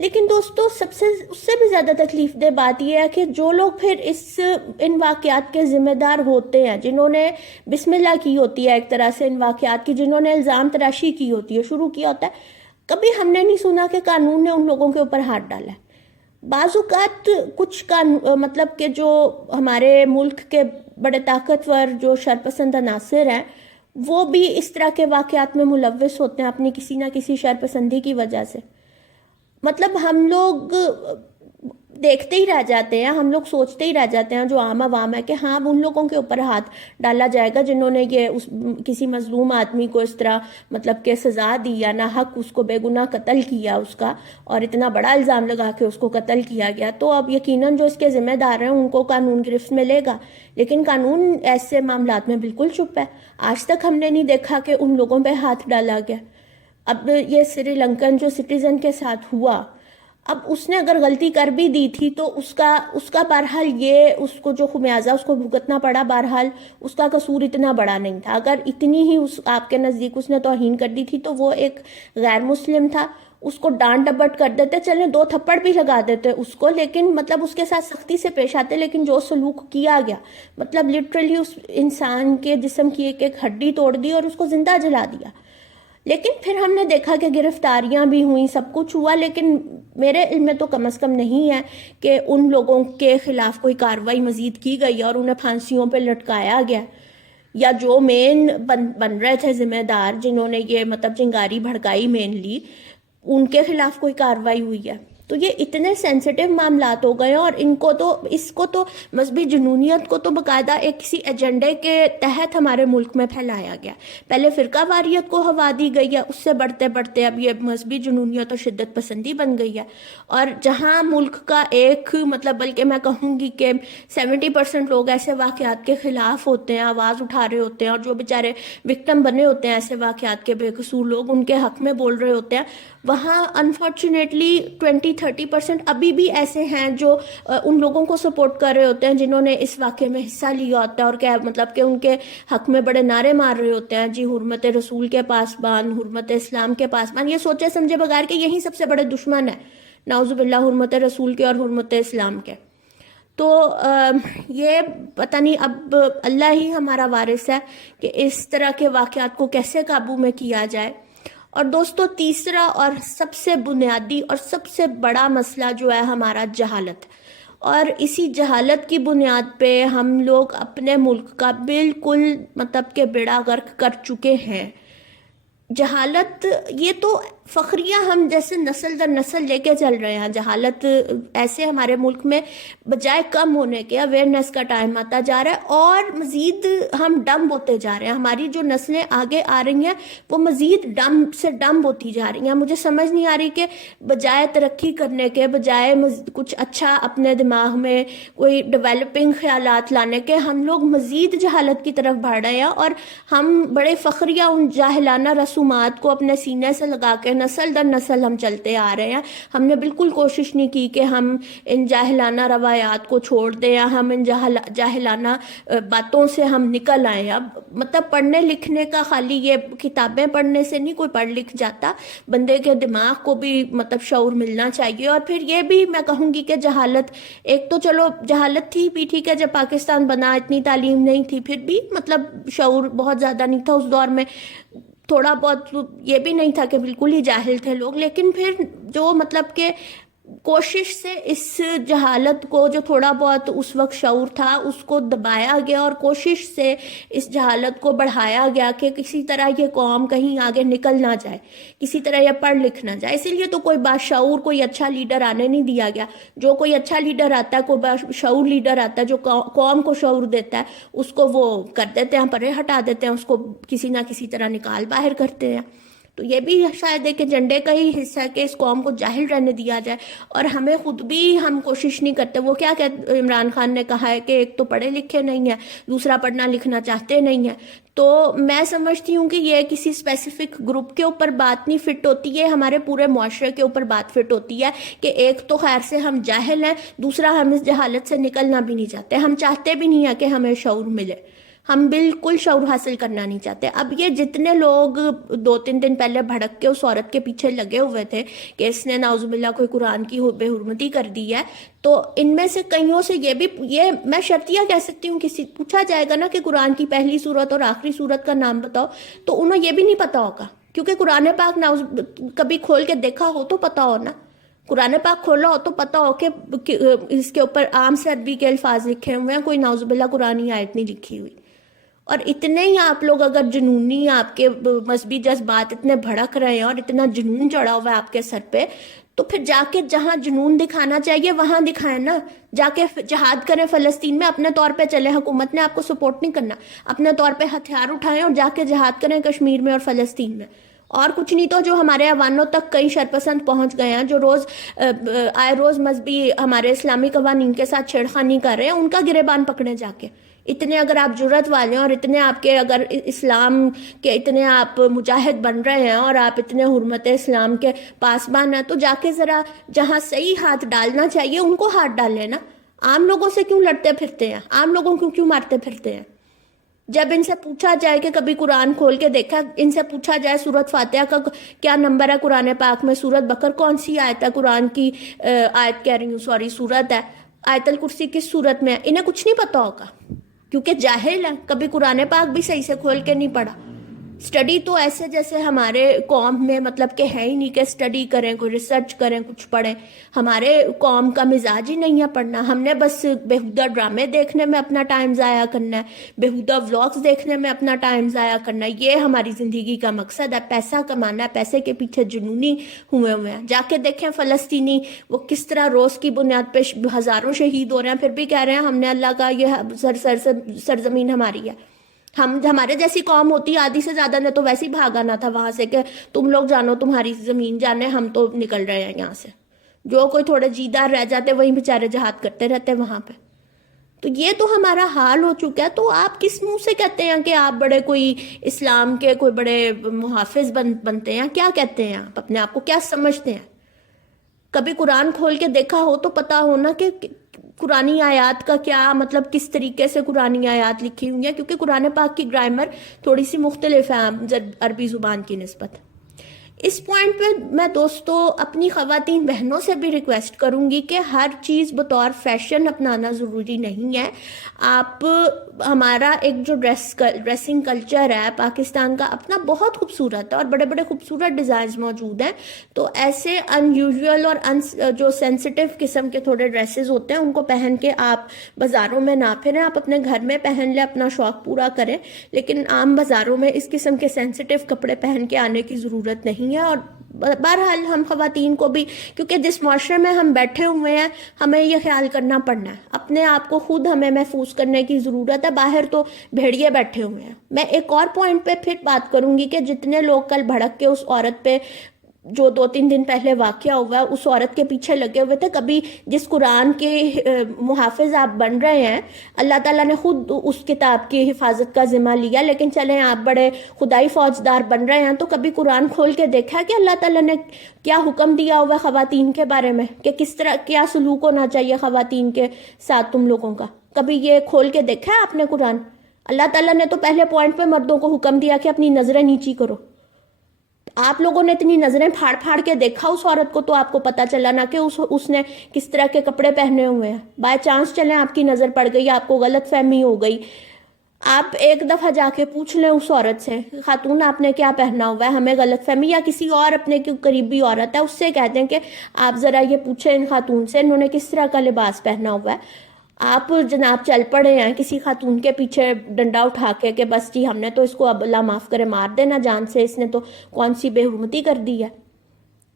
لیکن دوستو اس سے بھی زیادہ تکلیف دہ بات یہ ہے کہ جو لوگ پھر ان واقعات کے ذمہ دار ہوتے ہیں، جنہوں نے بسم اللہ کی ہوتی ہے ایک طرح سے ان واقعات کی، جنہوں نے الزام تراشی کی ہوتی ہے، شروع کیا ہوتا ہے، کبھی ہم نے نہیں سنا کہ قانون نے ان لوگوں کے اوپر ہاتھ ڈالا ہے۔ بعض اوقات کچھ مطلب کہ جو ہمارے ملک کے بڑے طاقتور جو شرپسند عناصر ہیں، وہ بھی اس طرح کے واقعات میں ملوث ہوتے ہیں اپنی کسی نہ کسی شرپسندی کی وجہ سے۔ مطلب ہم لوگ دیکھتے ہی رہ جاتے ہیں، ہم لوگ سوچتے ہی رہ جاتے ہیں جو عام عوام ہے کہ ہاں ان لوگوں کے اوپر ہاتھ ڈالا جائے گا جنہوں نے کسی مظلوم آدمی کو اس طرح مطلب کہ سزا دی یا نہ حق اس کو بے گناہ قتل کیا اس کا، اور اتنا بڑا الزام لگا کے اس کو قتل کیا گیا، تو اب یقیناً جو اس کے ذمہ دار ہیں ان کو قانون گرفت میں لے گا۔ لیکن قانون ایسے معاملات میں بالکل چپ ہے، آج تک ہم نے نہیں دیکھا کہ ان لوگوں پہ ہاتھ ڈالا گیا۔ اب یہ سری لنکن جو سٹیزن کے ساتھ ہوا، اب اس نے اگر غلطی کر بھی دی تھی تو اس کا بہرحال یہ اس کو جو خمیازہ اس کو بھگتنا پڑا، بہرحال اس کا قصور اتنا بڑا نہیں تھا۔ اگر اتنی ہی آپ کے نزدیک اس نے توہین کر دی تھی تو وہ ایک غیر مسلم تھا، اس کو ڈانٹ ڈپٹ کر دیتے، چلیں 2 تھپڑ بھی لگا دیتے اس کو، لیکن مطلب اس کے ساتھ سختی سے پیش آتے۔ لیکن جو سلوک کیا گیا، مطلب لٹرلی اس انسان کے جسم کی ایک ہڈی توڑ دی اور اس کو زندہ جلا دیا۔ لیکن پھر ہم نے دیکھا کہ گرفتاریاں بھی ہوئیں، سب کچھ ہوا، لیکن میرے علم میں تو کم از کم نہیں ہے کہ ان لوگوں کے خلاف کوئی کارروائی مزید کی گئی اور انہیں پھانسیوں پہ لٹکایا گیا، یا جو مین بن رہے تھے ذمہ دار جنہوں نے یہ مطلب چنگاری بھڑکائی مینلی، ان کے خلاف کوئی کارروائی ہوئی ہے۔ تو یہ اتنے سینسیٹیو معاملات ہو گئے ہیں، اور اس کو تو مذہبی جنونیت کو تو باقاعدہ ایک کسی ایجنڈے کے تحت ہمارے ملک میں پھیلایا گیا۔ پہلے فرقہ واریت کو ہوا دی گئی ہے، اس سے بڑھتے بڑھتے اب یہ مذہبی جنونیت اور شدت پسندی بن گئی ہے، اور جہاں ملک کا ایک مطلب بلکہ میں کہوں گی کہ 70% لوگ ایسے واقعات کے خلاف ہوتے ہیں، آواز اٹھا رہے ہوتے ہیں، اور جو بیچارے وکٹم بنے ہوتے ہیں ایسے واقعات کے، بے قصور لوگ ان کے حق میں بول رہے ہوتے ہیں، وہاں انفارچونیٹلی 20-30% ابھی بھی ایسے ہیں جو ان لوگوں کو سپورٹ کر رہے ہوتے ہیں جنہوں نے اس واقعے میں حصہ لیا ہوتا ہے، اور کیا مطلب کہ ان کے حق میں بڑے نعرے مار رہے ہوتے ہیں، جی حرمت رسول کے پاسبان، حرمت اسلام کے پاسبان، یہ سوچے سمجھے بغیر کہ یہی سب سے بڑے دشمن ہیں نعوذ باللہ حرمت رسول کے اور حرمت اسلام کے۔ تو یہ پتہ نہیں اب اللہ ہی ہمارا وارث ہے کہ اس طرح کے واقعات کو کیسے قابو میں کیا جائے۔ اور دوستو تیسرا اور سب سے بنیادی اور سب سے بڑا مسئلہ جو ہے ہمارا جہالت، اور اسی جہالت کی بنیاد پہ ہم لوگ اپنے ملک کا بالکل مطلب کہ بیڑا غرق کر چکے ہیں۔ جہالت یہ تو فخریہ ہم جیسے نسل در نسل لے کے چل رہے ہیں، جہالت ایسے ہمارے ملک میں بجائے کم ہونے کے اویئرنیس کا ٹائم آتا جا رہا ہے، اور مزید ہم ڈمب ہوتے جا رہے ہیں، ہماری جو نسلیں آگے آ رہی ہیں وہ مزید ڈمب سے ڈمب ہوتی جا رہی ہیں۔ مجھے سمجھ نہیں آ رہی کہ بجائے ترقی کرنے کے، بجائے کچھ اچھا اپنے دماغ میں کوئی ڈیولپنگ خیالات لانے کے، ہم لوگ مزید جہالت کی طرف بڑھ رہے ہیں، اور ہم بڑے فخریہ ان جاہلانہ رسومات کو اپنے سینے سے لگا کے نسل در نسل ہم چلتے آ رہے ہیں۔ ہم نے بالکل کوشش نہیں کی کہ ہم ان جاہلانہ روایات کو چھوڑ دیں، یا ہم ان جاہلانہ باتوں سے ہم نکل آئیں۔ اب مطلب پڑھنے لکھنے کا خالی یہ کتابیں پڑھنے سے نہیں کوئی پڑھ لکھ جاتا، بندے کے دماغ کو بھی مطلب شعور ملنا چاہیے۔ اور پھر یہ بھی میں کہوں گی کہ جہالت ایک تو چلو جہالت تھی بھی ٹھیک ہے، جب پاکستان بنا اتنی تعلیم نہیں تھی، پھر بھی مطلب شعور بہت زیادہ نہیں تھا اس دور میں، تھوڑا بہت یہ بھی نہیں تھا کہ بالکل ہی جاہل تھے لوگ، لیکن پھر جو مطلب کہ کوشش سے اس جہالت کو جو تھوڑا بہت اس وقت شعور تھا اس کو دبایا گیا، اور کوشش سے اس جہالت کو بڑھایا گیا کہ کسی طرح یہ قوم کہیں آگے نکل نہ جائے، کسی طرح یہ پڑھ لکھ نہ جائے۔ اسی لیے تو کوئی باشعور کوئی اچھا لیڈر آنے نہیں دیا گیا۔ جو کوئی اچھا لیڈر آتا ہے، کوئی باشعور لیڈر آتا ہے جو قوم کو شعور دیتا ہے، اس کو وہ کر دیتے ہیں، پرے ہٹا دیتے ہیں، اس کو کسی نہ کسی طرح نکال باہر کرتے ہیں۔ تو یہ بھی شاید ایک ایجنڈے کا ہی حصہ ہے کہ اس قوم کو جاہل رہنے دیا جائے، اور ہمیں خود بھی ہم کوشش نہیں کرتے۔ وہ کیا کہتے، عمران خان نے کہا ہے کہ ایک تو پڑھے لکھے نہیں ہیں، دوسرا پڑھنا لکھنا چاہتے نہیں ہیں۔ تو میں سمجھتی ہوں کہ یہ کسی اسپیسیفک گروپ کے اوپر بات نہیں فٹ ہوتی ہے، ہمارے پورے معاشرے کے اوپر بات فٹ ہوتی ہے کہ ایک تو خیر سے ہم جاہل ہیں، دوسرا ہم اس جہالت سے نکلنا بھی نہیں چاہتے، ہم چاہتے بھی نہیں ہیں کہ ہمیں شعور ملے۔ ہم بالکل شعور حاصل کرنا نہیں چاہتے. اب یہ جتنے لوگ 2-3 دن پہلے بھڑک کے اس عورت کے پیچھے لگے ہوئے تھے کہ اس نے نعوذ باللہ کوئی قرآن کی بے حرمتی کر دی ہے، تو ان میں سے کئیوں سے یہ میں شرطیہ کہہ سکتی ہوں، کسی پوچھا جائے گا نا کہ قرآن کی پہلی سورت اور آخری سورت کا نام بتاؤ تو انہیں یہ بھی نہیں پتا ہوگا، کیونکہ قرآن پاک کبھی کھول کے دیکھا ہو تو پتا ہو نا. قرآن پاک کھولا ہو تو پتا ہو کہ اس کے اوپر عام سے عربی کے الفاظ لکھے ہوئے ہیں، کوئی نعوذ باللہ قرآنی آیت نہیں لکھی ہوئی. اور اتنے ہی آپ لوگ اگر جنونی، آپ کے مذہبی جذبات اتنے بھڑک رہے ہیں اور اتنا جنون چڑھا ہوا ہے آپ کے سر پہ، تو پھر جا کے جہاں جنون دکھانا چاہیے وہاں دکھائیں نا. جا کے جہاد کریں فلسطین میں، اپنے طور پہ چلیں، حکومت نے آپ کو سپورٹ نہیں کرنا، اپنے طور پہ ہتھیار اٹھائیں اور جا کے جہاد کریں کشمیر میں اور فلسطین میں. اور کچھ نہیں تو جو ہمارے ایوانوں تک کئی شرپسند پہنچ گئے ہیں، جو آئے روز مذہبی ہمارے اسلامی قوانین کے ساتھ چھیڑخانی کر رہے ہیں، ان کا گریبان پکڑے جا کے. اتنے اگر آپ جرت والے ہیں اور اتنے آپ کے اگر اسلام کے اتنے آپ مجاہد بن رہے ہیں اور آپ اتنے حرمت اسلام کے پاسبان ہیں، تو جا کے ذرا جہاں صحیح ہاتھ ڈالنا چاہیے ان کو ہاتھ ڈالیں نا. عام لوگوں سے کیوں لڑتے پھرتے ہیں؟ عام لوگوں کو کیوں مارتے پھرتے ہیں؟ جب ان سے پوچھا جائے کہ کبھی قرآن کھول کے دیکھا، ان سے پوچھا جائے سورت فاتحہ کا کیا نمبر ہے قرآن پاک میں، سورت بقر کون سی آیت ہے قرآن کی، آیت کہہ رہی ہوں سوری سورت ہے، آیت الکرسی کس سورت میں ہے، انہیں کچھ نہیں پتا ہوگا کیونکہ جاہل ہیں، کبھی قرآن پاک بھی صحیح سے کھول کے نہیں پڑھا. اسٹڈی تو ایسے جیسے ہمارے قوم میں مطلب کہ ہے ہی نہیں کہ اسٹڈی کریں، کوئی ریسرچ کریں، کچھ پڑھیں. ہمارے قوم کا مزاج ہی نہیں ہے پڑھنا. ہم نے بس بیہودہ ڈرامے دیکھنے میں اپنا ٹائم ضائع کرنا ہے، بیہودہ ولاگز دیکھنے میں اپنا ٹائم ضائع کرنا ہے. یہ ہماری زندگی کا مقصد ہے، پیسہ کمانا ہے، پیسے کے پیچھے جنونی ہوئے ہیں. جا کے دیکھیں فلسطینی وہ کس طرح روز کی بنیاد پہ ہزاروں شہید ہو رہے ہیں، پھر بھی کہہ رہے ہیں ہم نے اللہ کا یہ سرزمین ہماری ہے. ہمارے جیسی قوم ہوتی آدھی سے زیادہ نے تو ویسے ہی بھاگا نہ تھا وہاں سے کہ تم لوگ جانو تمہاری زمین جانے، ہم تو نکل رہے ہیں یہاں سے. جو کوئی تھوڑے جیدار رہ جاتے وہیں بیچارے جہاد کرتے رہتے وہاں پہ. تو یہ تو ہمارا حال ہو چکا ہے. تو آپ کس منہ سے کہتے ہیں کہ آپ بڑے کوئی اسلام کے کوئی بڑے محافظ بنتے ہیں؟ کیا کہتے ہیں آپ اپنے آپ کو، کیا سمجھتے ہیں؟ کبھی قرآن کھول کے دیکھا ہو تو پتا ہونا کہ قرآنی آیات کا کیا مطلب، کس طریقے سے قرآنی آیات لکھی ہوئی ہیں، کیونکہ قرآن پاک کی گرامر تھوڑی سی مختلف ہے عربی زبان کی نسبت. اس پوائنٹ پہ میں دوستو اپنی خواتین بہنوں سے بھی ریکویسٹ کروں گی کہ ہر چیز بطور فیشن اپنانا ضروری نہیں ہے. آپ ہمارا ایک جو ڈریسنگ کلچر ہے پاکستان کا اپنا بہت خوبصورت ہے اور بڑے بڑے خوبصورت ڈیزائنز موجود ہیں. تو ایسے ان یوزول اور جو سینسٹیو قسم کے تھوڑے ڈریسز ہوتے ہیں ان کو پہن کے آپ بازاروں میں نہ پھریں. آپ اپنے گھر میں پہن لیں، اپنا شوق پورا کریں، لیکن عام بازاروں میں اس قسم کے سینسٹیو کپڑے پہن کے آنے کی ضرورت نہیں ہے. اور بہرحال ہم خواتین کو بھی، کیونکہ جس معاشرے میں ہم بیٹھے ہوئے ہیں ہمیں یہ خیال کرنا پڑنا ہے، اپنے آپ کو خود ہمیں محفوظ کرنے کی ضرورت ہے. باہر تو بھیڑیے بیٹھے ہوئے ہیں. میں ایک اور پوائنٹ پہ پھر بات کروں گی کہ جتنے لوگ کل بھڑک کے اس عورت پہ جو 2-3 دن پہلے واقعہ ہوا ہے اس عورت کے پیچھے لگے ہوئے تھے، کبھی جس قرآن کے محافظ آپ بن رہے ہیں، اللہ تعالیٰ نے خود اس کتاب کی حفاظت کا ذمہ لیا، لیکن چلیں آپ بڑے خدائی فوجدار بن رہے ہیں تو کبھی قرآن کھول کے دیکھا کہ اللہ تعالیٰ نے کیا حکم دیا ہوا خواتین کے بارے میں، کہ کس طرح کیا سلوک ہونا چاہیے خواتین کے ساتھ تم لوگوں کا؟ کبھی یہ کھول کے دیکھا ہے آپ نے قرآن؟ اللہ تعالیٰ نے تو پہلے پوائنٹ پہ مردوں کو حکم دیا کہ اپنی نظریں نیچی کرو. آپ لوگوں نے اتنی نظریں پھاڑ پھاڑ کے دیکھا اس عورت کو تو آپ کو پتا چلا نا کہ اس نے کس طرح کے کپڑے پہنے ہوئے ہیں. بائی چانس چلیں آپ کی نظر پڑ گئی، آپ کو غلط فہمی ہو گئی، آپ ایک دفعہ جا کے پوچھ لیں اس عورت سے، خاتون آپ نے کیا پہنا ہوا ہے، ہمیں غلط فہمی، یا کسی اور اپنے قریبی عورت ہے اس سے کہہ دیں کہ آپ ذرا یہ پوچھیں ان خاتون سے انہوں نے کس طرح کا لباس پہنا ہوا ہے. آپ جناب چل پڑے ہیں کسی خاتون کے پیچھے ڈنڈا اٹھا کے کہ بس جی ہم نے تو اس کو اب اللہ معاف کرے مار دینا جان سے، اس نے تو کون سی بے حرمتی کر دی ہے.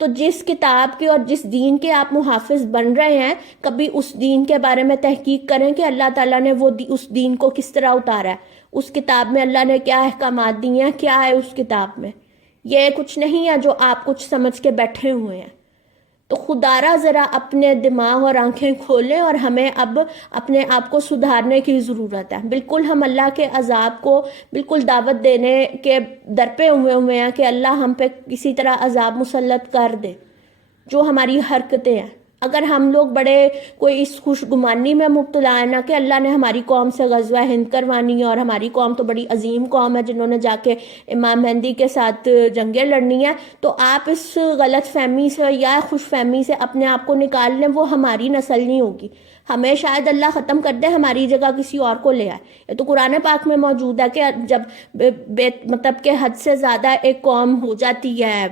تو جس کتاب کے اور جس دین کے آپ محافظ بن رہے ہیں، کبھی اس دین کے بارے میں تحقیق کریں کہ اللہ تعالیٰ نے وہ اس دین کو کس طرح اتارا ہے، اس کتاب میں اللہ نے کیا احکامات دیے ہیں، کیا ہے اس کتاب میں. یہ کچھ نہیں ہے جو آپ کچھ سمجھ کے بیٹھے ہوئے ہیں. تو خدارا ذرا اپنے دماغ اور آنکھیں کھولیں، اور ہمیں اب اپنے آپ کو سدھارنے کی ضرورت ہے. بالکل ہم اللہ کے عذاب کو بالکل دعوت دینے کے در پہ ہوئے ہیں کہ اللہ ہم پہ کسی طرح عذاب مسلط کر دے. جو ہماری حرکتیں ہیں اگر ہم لوگ بڑے کوئی اس خوش گمانی میں مبتلا ہے نا کہ اللہ نے ہماری قوم سے غزوہ ہند کروانی ہے اور ہماری قوم تو بڑی عظیم قوم ہے جنہوں نے جا کے امام مہدی کے ساتھ جنگیں لڑنی ہیں، تو آپ اس غلط فہمی سے یا خوش فہمی سے اپنے آپ کو نکال لیں، وہ ہماری نسل نہیں ہوگی، ہمیں شاید اللہ ختم کر دے، ہماری جگہ کسی اور کو لے آئے۔ یہ تو قرآن پاک میں موجود ہے کہ جب مطلب کہ حد سے زیادہ ایک قوم ہو جاتی ہے،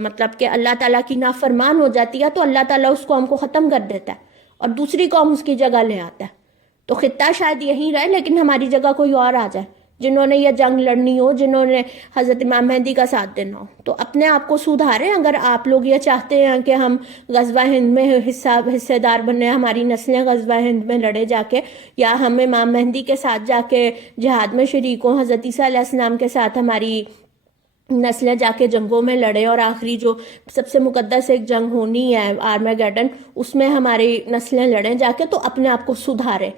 مطلب کہ اللہ تعالیٰ کی نافرمان ہو جاتی ہے، تو اللہ تعالیٰ اس قوم کو ختم کر دیتا ہے اور دوسری قوم اس کی جگہ لے آتا ہے۔ تو خطہ شاید یہی رہے لیکن ہماری جگہ کوئی اور آ جائے جنہوں نے یہ جنگ لڑنی ہو، جنہوں نے حضرت امام مہدی کا ساتھ دینا ہو۔ تو اپنے آپ کو سدھاریں اگر آپ لوگ یہ چاہتے ہیں کہ ہم غزوہ ہند میں حصے دار بنیں، ہماری نسلیں غزوہ ہند میں لڑے جا کے، یا ہم امام مہدی کے ساتھ جا کے جہاد میں شریک ہوں، حضرت عیسیٰ علیہ السلام کے ساتھ ہماری نسلیں جا کے جنگوں میں لڑے، اور آخری جو سب سے مقدس ایک جنگ ہونی ہے آرمیگیڈن، اس میں ہماری نسلیں لڑیں جا کے، تو اپنے آپ کو سدھاریں۔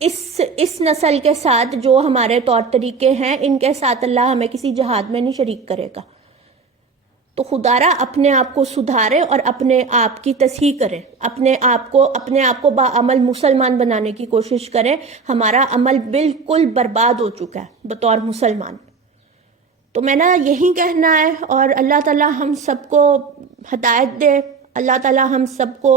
اس نسل کے ساتھ جو ہمارے طور طریقے ہیں، ان کے ساتھ اللہ ہمیں کسی جہاد میں نہیں شریک کرے گا۔ تو خدا را اپنے آپ کو سدھاریں اور اپنے آپ کی تصحیح کریں، اپنے آپ کو باعمل مسلمان بنانے کی کوشش کریں۔ ہمارا عمل بالکل برباد ہو چکا ہے بطور مسلمان۔ تو میں نے یہی کہنا ہے، اور اللہ تعالیٰ ہم سب کو ہدایت دے، اللہ تعالیٰ ہم سب کو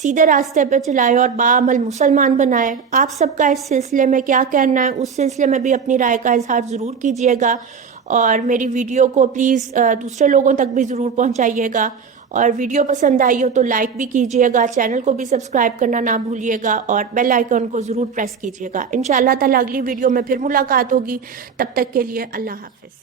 سیدھے راستے پہ چلائے اور باعمل مسلمان بنائے۔ آپ سب کا اس سلسلے میں کیا کہنا ہے، اس سلسلے میں بھی اپنی رائے کا اظہار ضرور کیجیے گا، اور میری ویڈیو کو پلیز دوسرے لوگوں تک بھی ضرور پہنچائیے گا، اور ویڈیو پسند آئی ہو تو لائک بھی کیجیے گا، چینل کو بھی سبسکرائب کرنا نہ بھولیے گا، اور بیل آئیکن کو ضرور پریس کیجیے گا۔ انشاءاللہ تعالیٰ اگلی ویڈیو میں پھر ملاقات ہوگی، تب تک کے لیے اللہ حافظ۔